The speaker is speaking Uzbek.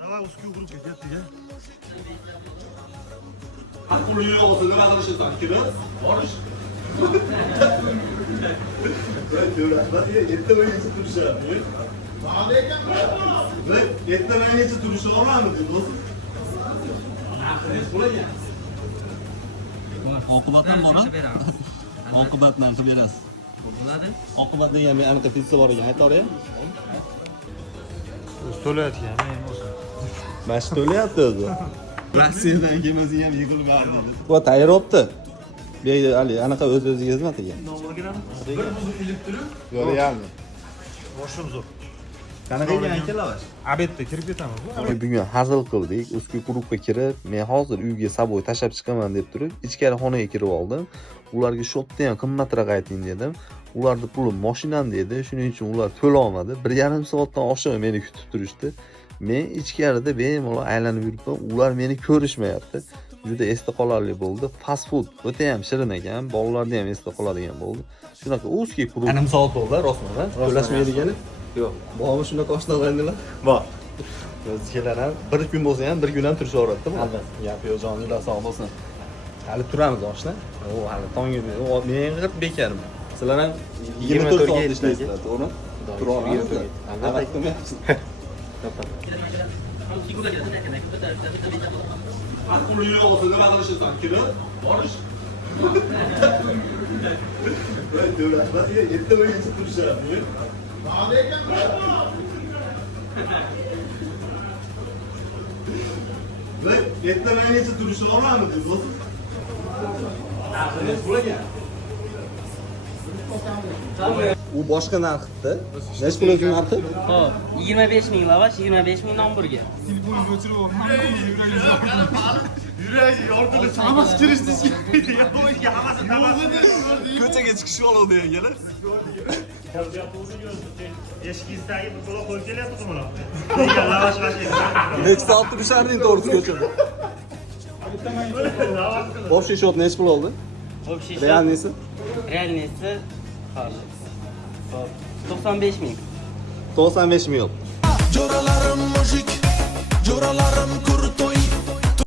Давай узкую группу, get ya. Akıllı olsa ne arkadaşlar kirez? Barış. Ben diyorum, hadi yetti böyle geçip duruşa. Ve yetti böyle geçip duruşa olmaz mı diyorsun? Buraya gel. Oqibatdan bora. Oqibatdan qilib berasiz. Bo'ladi. Oqibat degan men aniq pizza bor ekan, ayt oraya. To'layotgan men o'zim. Mana shu to'layapti o'zi. Rossiyadan kelmasa ham yig'ilib berdi. Bu tayyorobdi. Bu yerda hali anaqa o'z-o'ziga xizmat ekan. Bir buzuq ilib turib. Yo'q, realni. Boshim zo'r. Qanaqa ekan aka lavash? Obedda kirib ketamiz. Bugun hazil qildik, ustki guruhga kirib, men hozir uyga saboy tashab chiqaman deb turib, ichkari xonaga kirib oldim. Ularga shotda ham qimmatroq ayting dedim. Ularni puli mashinam dedi, shuning uchun ular to'la olmadi. 1,5 soatdan oshiq meni kutib turishdi. Men ichkarida bemalol aylanib yuribman, ular meni ko'rishmayapti. Juda esda qolarli bo'ldi. Fast food o'ta ham shirin ekan, bolalarda ham esda qoladigan bo'ldi. Shunaqa ustki guruh. Ana misol bo'ldi, rostmi? To'lashmaydigani? Yo'q. Bormi shunaqa oshnalarnilar? Bor. O'zgalar ham bir kun bo'lsa ham bir kun ham turishaveradi-da. Albatta. Gap yo'q, joninglar sog' bo'lsin. Hali turamiz oshna. O, hali tongga men g'irt bekarman. Sizlar ham 24 soat ishlaysizlar, to'g'rimi? Tura olmaysizlar. Albatta aytmayapsiz. Akıllı olsa ne arkadaşlar kirez? Barış. Ben diyorum, hadi yetti böyle geçip duruşa. Ve yetti böyle geçip duruşa olmaz mı diyorsun? Buraya gel. U boshqa narxda. Necha pul o'zi narxi? Hop, 25 ming lavash, 25 ming hamburger. Yürek yordu. Sana nasıl kiriştiniz ki? Ya bu işe havası tamam. Ko'chaga chiqish olov deganlar. Eski istagi bir to'la qo'yib kelyapti buni. Nega lavash Necha soat turisharding to'g'risi ko'chada? Общий счет necha pul oldi? Общий счет. Realnisi? Realnisi. Hop. 95 ming. 95 ming. Jo'ralarim mujik, jo'ralarim